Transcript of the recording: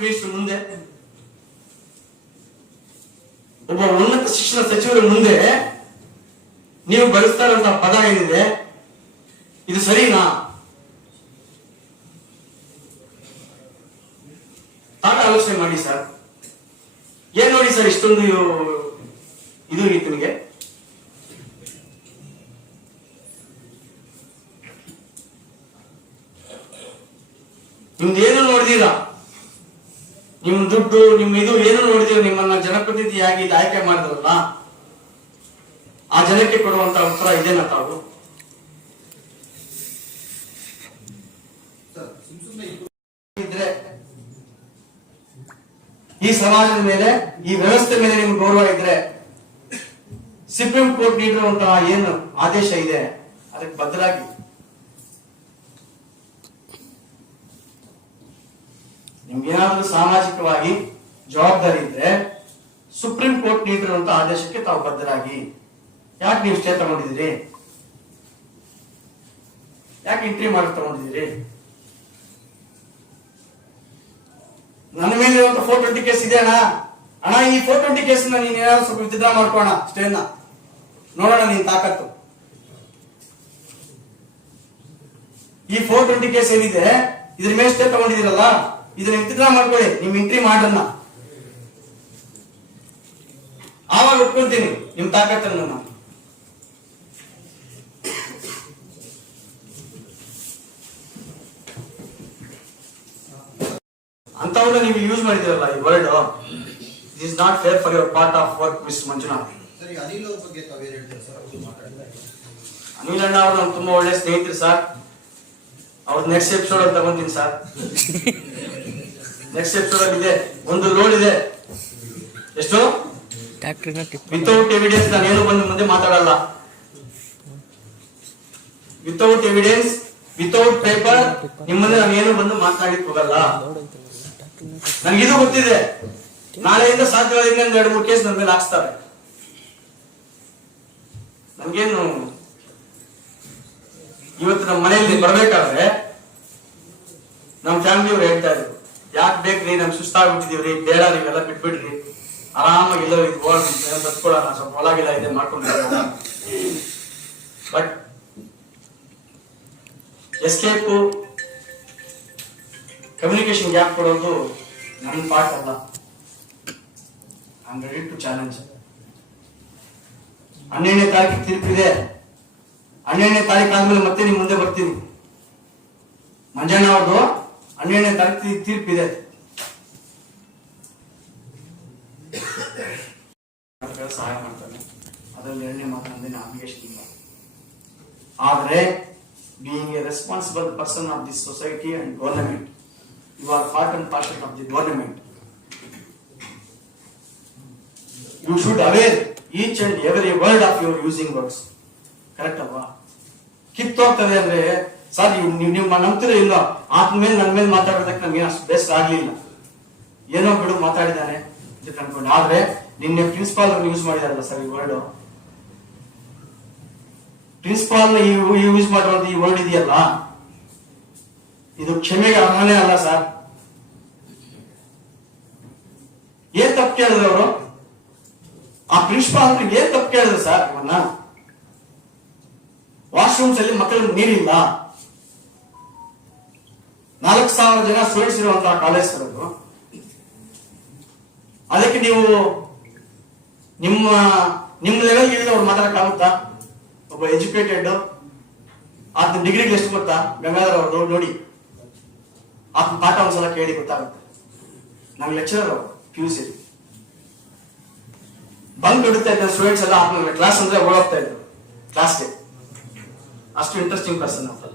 Education minister ಮುಂದೆ, ಒಬ್ಬ ಉನ್ನತ ಶಿಕ್ಷಣ ಸಚಿವರ ಮುಂದೆ ನೀವು ಬಳಸ್ತಾ ಇರುವಂತಹ ಪದ ಏನಿದೆ? ಇದು ಸರಿನಾ? ತಾಟ ಆಲೋಚನೆ ಮಾಡಿ ಸರ್. ಏನ್ ನೋಡಿ ಸರ್ ಇಷ್ಟೊಂದು ಇದು ನಿಮಗೆ? ನಿಮ್ದು ಏನು ನೋಡಿದಿರ? ನಿಮ್ ದುಡ್ಡು ನಿಮ್ ಇದು ಏನು ನೋಡಿದೀವಿ ನಿಮ್ಮನ್ನ ಜನಪ್ರತಿನಿಧಿಯಾಗಿ ಆಯ್ಕೆ ಮಾಡಿದ್ರಲ್ಲ ಆ ಜನಕ್ಕೆ ಕೊಡುವಂತ ಉತ್ತರ ಇದೇನ ತಾವು ಇದ್ರೆ. ಈ ಸಮಾಜದ ಮೇಲೆ ಈ ವ್ಯವಸ್ಥೆ ಮೇಲೆ ನಿಮ್ಗೆ ಗೌರವ ಇದ್ರೆ ಸುಪ್ರೀಂ ಕೋರ್ಟ್ ನೀಡಿರುವಂತಹ ಏನು ಆದೇಶ ಇದೆ ಅದಕ್ಕೆ ನಿಮ್ಗೇನಾದ್ರೂ ಸಾಮಾಜಿಕವಾಗಿ ಜವಾಬ್ದಾರಿ ಇದ್ರೆ ಸುಪ್ರೀಂ ಕೋರ್ಟ್ ನೀಡಿರುವಂತಹ ಆದೇಶಕ್ಕೆ ತಾವು ಬದ್ಧರಾಗಿ. ಯಾಕೆ ನೀವು ಸ್ಟೇ ತಗೊಂಡಿದ್ದೀರಿ? ಯಾಕೆ ಎಂಟ್ರಿ ಮಾಡಿ ತಗೊಂಡಿದ್ದೀರಿ? ನನ್ನ ಮೇಲೆ ಇರುವಂತ ಫೋರ್ ಟ್ವೆಂಟಿ ಕೇಸ್ ಇದೆ ಅಣ್ಣ. ಅಣ್ಣ, ಈ ಫೋರ್ ಟ್ವೆಂಟಿ ಕೇಸ್ ನೀನ್ ಏನಾದ್ರು ಸ್ವಲ್ಪ ವಿತ್ಡ್ರಾ ಮಾಡ್ಕೋಣ ಸ್ಟೇನ ನೋಡೋಣ ನೀನ್ ತಾಕತ್ತು. ಈ ಫೋರ್ ಟ್ವೆಂಟಿ ಕೇಸ್ ಏನಿದೆ? ಇದ್ರ ಮೇಲೆ ಸ್ಟೇ ತಗೊಂಡಿದ್ದೀರಲ್ಲ? ಇದನ್ನ ವಿತ್ಡ್ರಾ ಮಾಡ್ಕೊಳ್ಳಿ ನಿಮ್ ಎಂಟ್ರಿ ಮಾಡನ್ನ. ಆವಾಗ ಒಪ್ಕೊಳ್ತೀನಿ ನಿಮ್ ತಾಕತ್ತನ್ನು ನಾನು. ಅಂತವನ್ನ ನೀವು ಯೂಸ್ ಮಾಡಿದಿರಲ್ಲ ಈ word it is not fair for your part of work miss Manjunath. Anil ಅಣ್ಣ ಅವ್ರು ನಮ್ಗೆ ತುಂಬಾ ಒಳ್ಳೆ ಸ್ನೇಹಿತರು ಸರ್ ಅವ್ರ ನೆಕ್ಸ್ಟ್ ಎಪಿಸೋಡ್ ಅಲ್ಲಿ ತಗೊಂತೀನಿ ಸರ್ ನೆಕ್ಸ್ಟ್ ಎಪಿಸೋಡ್ ಅಲ್ಲಿ ಇದೆ. ಒಂದು ಲೋಡ್ ಇದೆ. ಎಷ್ಟು? ವಿತೌಟ್ ಎವಿಡೆನ್ಸ್ ನಾನು ಏನು ಬಂದು ಮುಂದೆ ಮಾತಾಡಲ್ಲ. ವಿತೌಟ್ ಎವಿಡೆನ್ಸ್ ವಿತೌಟ್ ಪೇಪರ್ ನಿಮ್ಮಲ್ಲಿ ನಾನು ಏನು ಬಂದು ಮಾತಾಡಿಕ್ ಹೋಗಲ್ಲ. ನನಗಿದು ಗೊತ್ತಿದೆ. ನಾಳೆಯಿಂದ ಸಾಧ್ಯವಾದ ಇನ್ನೊಂದು ಎರಡು ಮೂರು ಕೇಸ್ ನನ್ನ ಮೇಲೆ ಹಾಕ್ಸ್ತಾರೆ. ನನ್ಗೇನು ಇವತ್ತು ನಮ್ಮ ಮನೆಯಲ್ಲಿ ಬರಬೇಕಾದ್ರೆ ನಮ್ಮ ಫ್ಯಾಮಿಲಿಯವ್ರು ಹೇಳ್ತಾ ಇದ್ರು, ಯಾಕೆ ಬೇಕ್ರಿ, ನಮ್ಗೆ ಸುಸ್ತಾಗ್ಬಿಟ್ಟಿದೀವ್ರಿ, ಬೇಡ, ನೀವೆಲ್ಲ ಬಿಟ್ಬಿಡ್ರಿ. ಆರಾಮಾಗಿ ಎಲ್ಲ ಇದು ಸ್ವಲ್ಪ ಹೊಲ ಗಿಲ ಇದೆ, ಮಾಡ್ಕೊಂಡು ಬಟ್ ಎಸ್ಕೇಪ್ ಕಮ್ಯುನಿಕೇಶನ್ ಗ್ಯಾಪ್ ಕೊಡೋದು ನನ್ನ ಪಾರ್ಟ್ ಅಲ್ಲ. ಐ ಟು ಚಾಲೆಂಜ್ ಹನ್ನೆರಡನೇ ತಾರೀಕು ತೀರ್ಪಿದೆ. ಹನ್ನೆರಡನೇ ತಾರೀಕು ಆದ್ಮೇಲೆ ಮತ್ತೆ ನಿಮ್ ಮುಂದೆ ಬರ್ತೀನಿ. ಮಂಜಣ್ಣ ಅವ್ರದ್ದು ಹನ್ನೆರಡನೇ ತಾರೀಕು ತೀರ್ಪಿದೆ. ಸಹಾಯ ಮಾಡ್ತಾನೆ ಅದ್ರಲ್ಲಿ ಎರಡನೇ ಮಾತು ನಂದೇನೆ ಅಬ್ಲಿಗೇಷನ್ ಇಲ್ಲ. ಆದ್ರೆ being a responsible person of the society and government you are part and parcel of the government you should aware each and every word of your using words correct ಅಲ್ವಾ? ಕಿತ್ತೋಗ್ತದೆ ಅಂದ್ರೆ ಸರ್ ನೀವು ನೀವು ನಂಬ್ತಿರೋ ಇಲ್ಲ ಆತ್ಮ ಮೇಲೆ ನನ್ನ ಮೇಲೆ ಮಾತಾಡೋದಕ್ಕೆ ನಮ್ಗೆ ಅಷ್ಟು ಬೆಸ್ಟ್ ಆಗ್ಲಿಲ್ಲ. ಏನೋ ಬಿಡು ಮಾತಾಡಿದ್ದಾನೆ ಅಂತ ಅನ್ಕೊಂಡು. ಆದ್ರೆ ನಿನ್ನೆ ಪ್ರಿನ್ಸಿಪಾಲ್ ಯೂಸ್ ಮಾಡಿದಾರಲ್ಲ ಸರ್ ಈ ವರ್ಡ್ ಪ್ರಿನ್ಸಿಪಾಲ್ ಯೂಸ್ ಮಾಡಿರೋದು ಈ ವರ್ಡ್ ಇದೆಯಲ್ಲ? ಇದು ಕ್ಷಮೆಗೆ ಅರ್ಹನೇ ಅಲ್ಲ ಸರ್ ಏನ್ ತಪ್ಪು ಕೇಳಿದ್ರು ಅವರು? ಆ ಪ್ರಿನ್ಸಿಪಾಲ್ ಏನ್ ತಪ್ಪು ಕೇಳಿದ್ರು ಸರ್ ಇವನ್ನ ವಾಶ್ರೂಮ್ಸ್ ಅಲ್ಲಿ ಮಕ್ಕಳಿಗೆ ನೀರಿಲ್ಲ. ನಾಲ್ಕು ಸಾವಿರ ಜನ ಸ್ಟೂಡೆಂಟ್ಸ್ ಇರುವಂತಹ ಕಾಲೇಜ್ ಇರೋದು ಅದು. ಅದಕ್ಕೆ ನೀವು ನಿಮ್ಮ ನಿಮ್ಮ ಲೆವೆಲ್ ಇಳಿದ ಅವ್ರು ಮಾತಾಡಕ್ಕಾಗುತ್ತಾ? ಒಬ್ಬ ಎಜುಕೇಟೆಡ್ ಆತನ ಡಿಗ್ರಿಗೆ ಎಷ್ಟು ಗೊತ್ತಾ? ಗಂಗಾಧರ್ ಅವರು ನೋಡಿ ಆತನ ಪಾಠ ಒಂದ್ಸಲ ಕೇಳಿ ಗೊತ್ತಾಗುತ್ತೆ. ನಂಗೆ ಲೆಕ್ಚರರ್ ಅವರು ಪಿ ಯು ಸಿ ಬಂಕ್ ಬಿಡುತ್ತೆ ಸ್ಟೂಡೆಂಟ್ಸ್ ಎಲ್ಲ ಕ್ಲಾಸ್ ಅಂದ್ರೆ ಓಡೋಗ್ತಾ ಇದ್ರು. ಕ್ಲಾಸ್ಗೆ ಅಷ್ಟು ಇಂಟ್ರೆಸ್ಟಿಂಗ್ ಪರ್ಸನ್ ಅಂತ